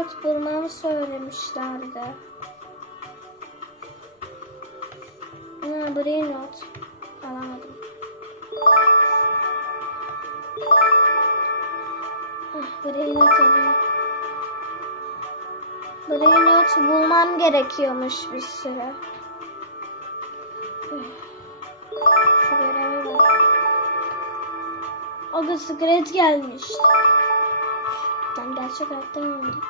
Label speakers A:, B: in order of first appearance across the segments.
A: not bulmamı söylemişlerdi. Ha, brain not. Alamadım. Ah, brain not alayım. Brain not bulmam gerekiyormuş bir süre. Şu göreve bak. Aga secret gelmiş. Ben gerçek hayattan yandım.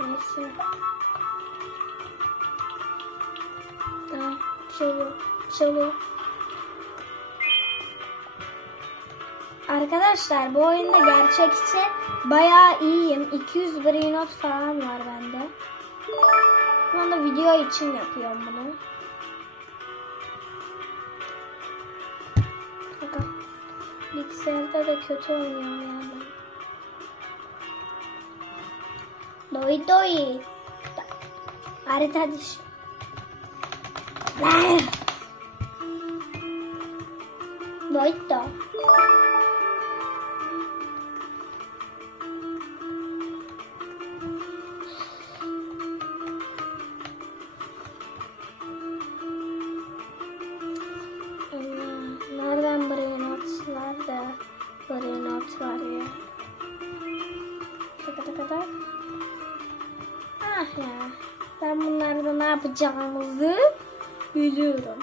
A: Neyse. Aa, bir şey. Arkadaşlar bu oyunda gerçekçi bayağı iyiyim. 200 brain not falan var bende. Şu anda video için yapıyorum bunu. Bilgisayarda da kötü oynuyorum yani. 너희도 이 아르타디시 너희도 Nereden buraya not var da buraya not var ya. Tak tak tak. Ah ya. Ben bunlarda ne yapacağımızı biliyorum.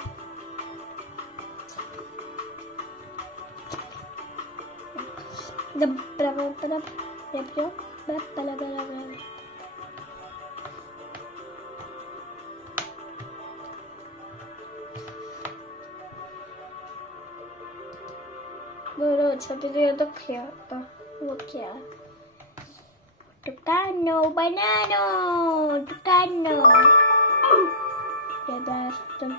A: Da bla bla bla yapıyor. Bla bla bla bla. Böyle uçabiliyorduk ya. Bak, bak ya. Tucano, banano, tucano. Gebertim.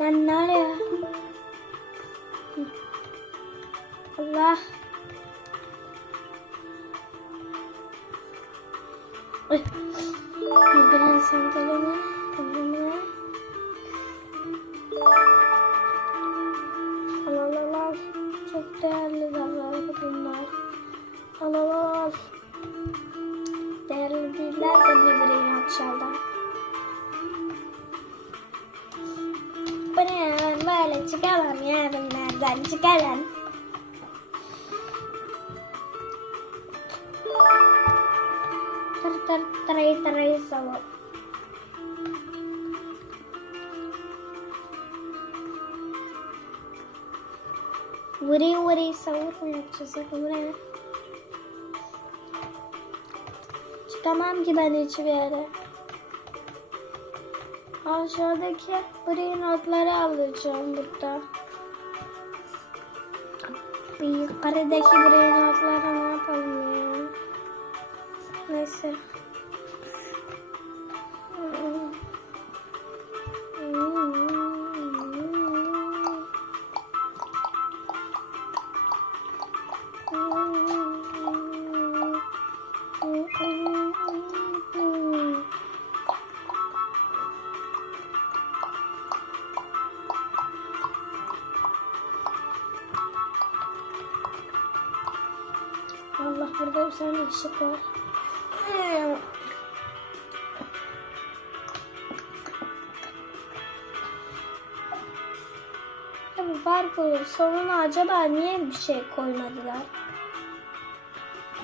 A: Lan ne oluyor? Allah. Ay. Biraz sandalye. Sandalye. Al al al. Çok değerli davrandı bunlar. Al al al. Değerli değiller de birbirine akşamdan. Çıkamam ya bunlardan. Çıkarım. Tır tır tırayı tırayı savur. Vırıyı vırıyı savur mu yapacağız? Çıkamam ki ben hiçbir yere. Aşağıdaki brain notları alacağım burada. Bir yukarıdaki brain notları ne yapalım ya? Neyse. Allah burada bir tane ışık var. Ya bu parkurun sonuna acaba niye bir şey koymadılar?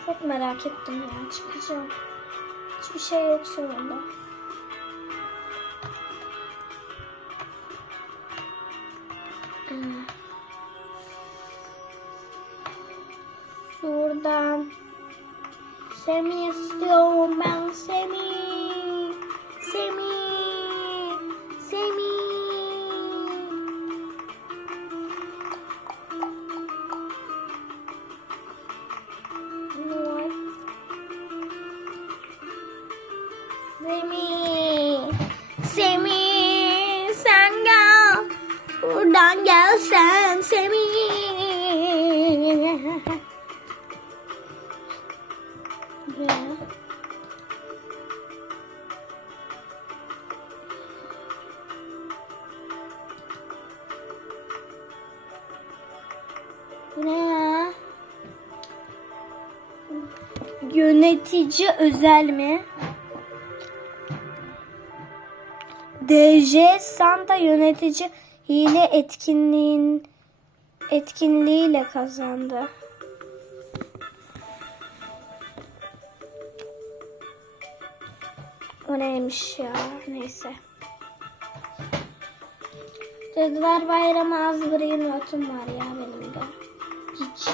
A: Çok merak ettim ya. Çıkacağım. Hiçbir şey yok sonunda. Sammy is still on Mount Sammy. Sammy. Sammy. Lord. Sammy. Sammy. Buraya. Bu ne? Yönetici özel mi? DJ Santa yönetici hile etkinliğin etkinliğiyle kazandı. O neymiş ya? Neyse. Cadılar Bayramı az green notum var ya benim de. Hiç.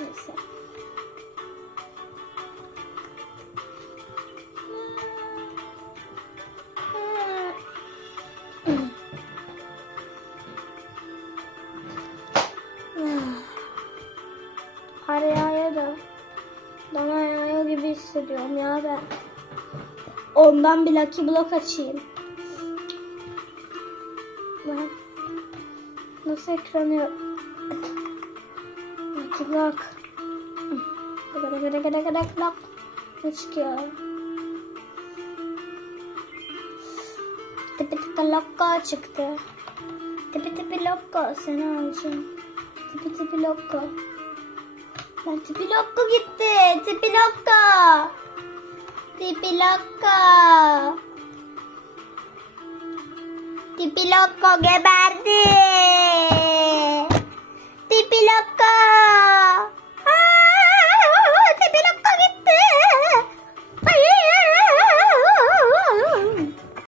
A: Neyse. Kar yağıyor da bana yağıyor gibi hissediyorum ya ben. Ondan bir lucky block açayım. Ben nasıl ekranı yok? Lucky block. Gada gada gada gada block. Ne çıkıyor? Tipi tipi lokko çıktı. Tipi tipi lokko seni alacağım. Tipi tipi lokko. Lan tipi lokko gitti. Tipi lokko. Tipilocco! Tipilocco Ghebardi! Tipilocco!